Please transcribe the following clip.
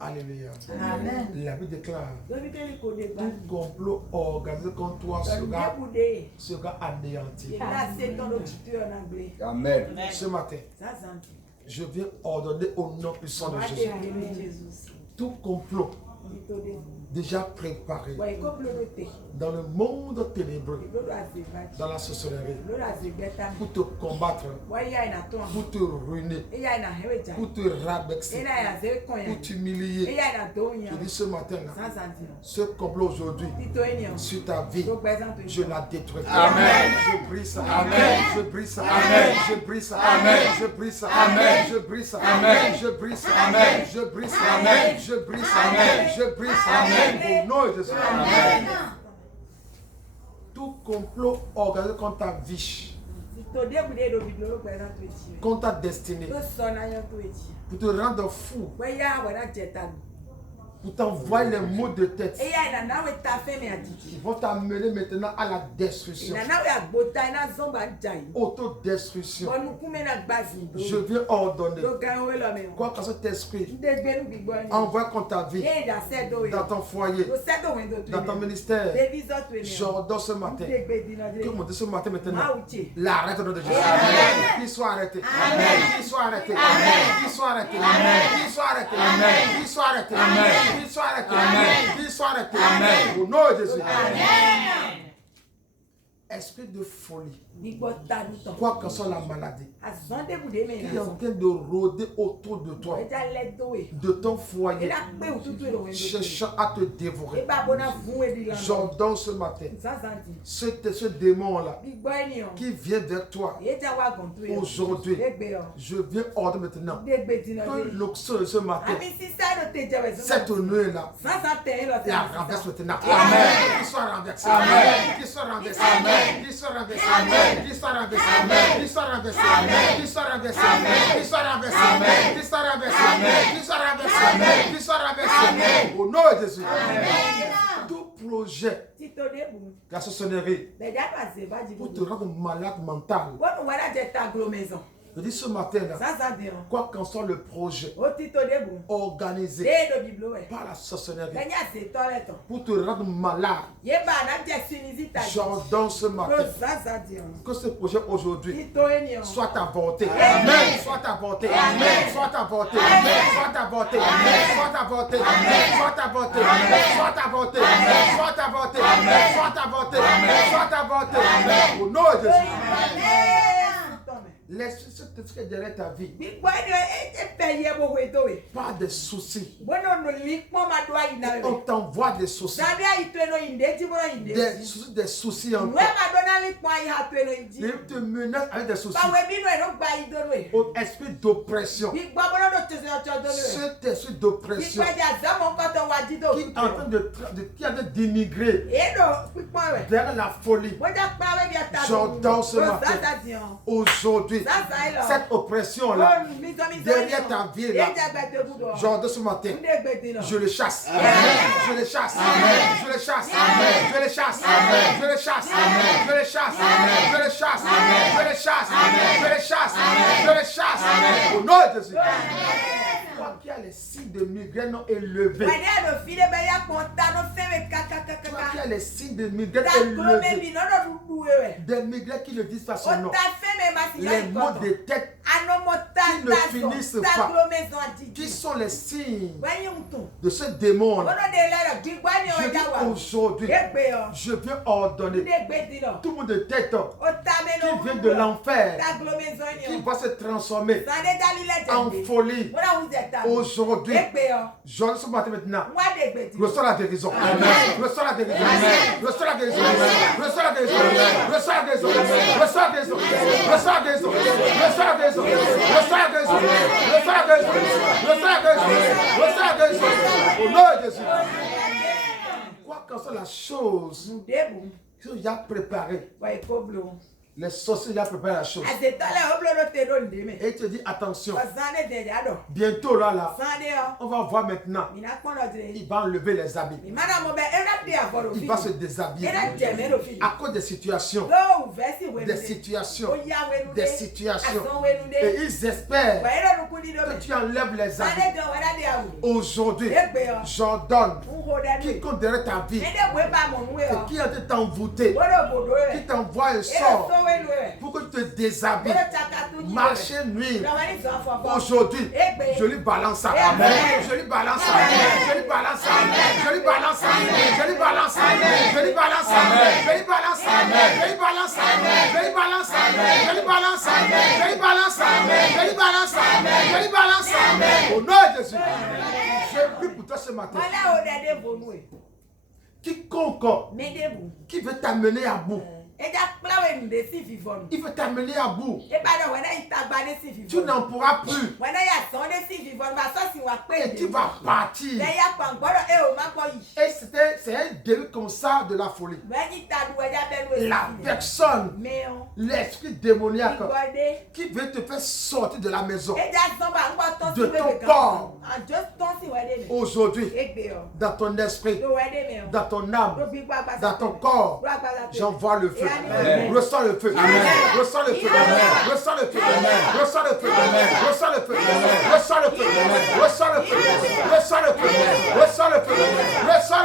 Alléluia. Amen. La Bible déclare tout complot organisé contre toi sera anéanti. Amen. Ce matin, je viens ordonner au nom puissant de Jésus. Tout complot déjà préparé dans le monde ténébreux, dans la sorcellerie, pour te combattre, pour te ruiner, pour te rabaisser, pour t'humilier. Je dis ce matin, ce complot aujourd'hui sur ta vie, je la détruis. Amen. Je brise ça. Amen. Je brise ça. Amen. Je brise ça. Amen. Je brise ça. Amen. Je brise ça. Amen. Je brise ça. Amen. Je brise ça. Amen. Je brise ça. Amen. Je brise ça. Amen. Au nom de Jésus. Amen. Tout complot organisé contre ta vie, contre ta destinée, pour te rendre fou, pour t'envoyer les maux de tête qui vont t'amener maintenant à la destruction, autodestruction. Je viens ordonner, quoi que cet esprit envoie contre ta vie, dans ton foyer, dans ton ministère, j'ordonne ce matin, que mon Dieu ce matin maintenant, l'arrête au nom de Jésus. Qu'il soit arrêté. Qu'il soit arrêté. Qu'il soit arrêté. Qu'il soit arrêté. Qu'il soit arrêté. Qu'il soit arrêté. Qu'il soit arrêté. Au nom de Jésus. Esprit de folie, quoi que soit la maladie, qui est en train de rôder autour de toi, de ton foyer, cherchant à te dévorer. J'ordonne ce matin, ce démon-là qui vient vers toi aujourd'hui, je viens ordonner maintenant que l'onction de ce matin, cette nuit-là, la renverse maintenant. Amen. Qu'il soit renversé. Amen. Qu'il soit renversé. Amen. Qu'il soit renversé. Amen. Qu'il soit renversé. Amen. Qu'il soit renversé. Amen. Qu'il soit renversé. Amen. Qu'il soit renversé. Amen. Qu'il soit renversé. Amen. Qu'il soit renversé. Amen. Qu'il soit renversé. Amen. Au nom de Jésus. Tout projet, la sorcellerie, pour te rendre malade mental. Je dis ce matin-là, quoi qu'en soit le projet organisé par la sorcellerie pour te rendre malade, j'ordonne ce matin que ce projet aujourd'hui soit avorté. Amen. Soit avorté. Amen. Soit avorté. Amen. Soit avorté. Amen. Soit avorté. Amen. Soit avorté. Amen. Soit avorté. Amen. Soit avorté. Amen. Soit avorté. Amen. Soit avorté. Amen. Au nom de Jésus. L'esprit qui est derrière ta vie, pas de soucis. On t'envoie des soucis. Des soucis encore. Il te menace avec des soucis. Au esprit d'oppression. Cet esprit d'oppression qui est en train de dénigrer vers la folie. J'ordonne ce matin, aujourd'hui, cette oppression-là, derrière ta vie, là, j'ordonne ce matin, je le chasse. Je le chasse. Je le chasse. Je le chasse. Je le chasse. Je le chasse. Je le chasse. Je le chasse. Je le chasse. Je le chasse. Au nom de Jésus. Toi qui as les signes de migraine élevés. Toi qui as les signes de migraine élevés. Des migraines qui ne disent pas son nom. Les maux de tête qui ne finissent pas. Qui sont les signes de ce démon-là. Je dis aujourd'hui, je viens ordonner tout le monde de tête qui vient de l'enfer, qui va se transformer en folie. Aujourd'hui, je ce matin maintenant, reçois la guérison. Reçois la guérison. Reçois la guérison. Reçois la guérison. Reçois la guérison. Reçois la guérison. Reçois la guérison. Reçois la guérison. Reçois la guérison. Reçois la guérison. Reçois la guérison. Reçois la guérison. Au nom de Jésus. Quoi qu'en soit la chose que tu as préparée Les sorciers déjà préparent la chose. Et il te dit attention. Bientôt là, on va voir maintenant. Il va enlever les habits. Il va se déshabiller. À cause des situations. Des situations. Des situations. Et ils espèrent que tu enlèves les habits. Aujourd'hui, j'ordonne quiconque derrière ta vie et qui a été envoûté, qui t'envoie un sort pour que tu te déshabilles, marcher nuit. Aujourd'hui, je lui balance ça. Je lui balance ça. Je lui balance ça. Je lui balance ça. Je lui balance ça. Je lui balance ça. Je lui balance ça. Je lui balance ça. Je lui balance ça. Je lui balance ça. Je lui balance ça. Je lui balance ça. Je lui balance ça. Au nom de Jésus. Je prie pour toi ce matin. Quiconque qui veut t'amener à bout. Il veut t'amener à bout. Tu n'en pourras plus. Et tu vas partir. Et c'est un début comme ça de la folie. La personne, l'esprit démoniaque qui veut te faire sortir de la maison, de ton corps, aujourd'hui, dans ton esprit, dans ton âme, dans ton corps, j'envoie le feu. Ressens le feu. Ressens le feu. Ressens le feu. Ressens le feu. Ressens le feu. Ressens le feu. Ressens le feu. Ressens le feu. Ressens le feu. Ressens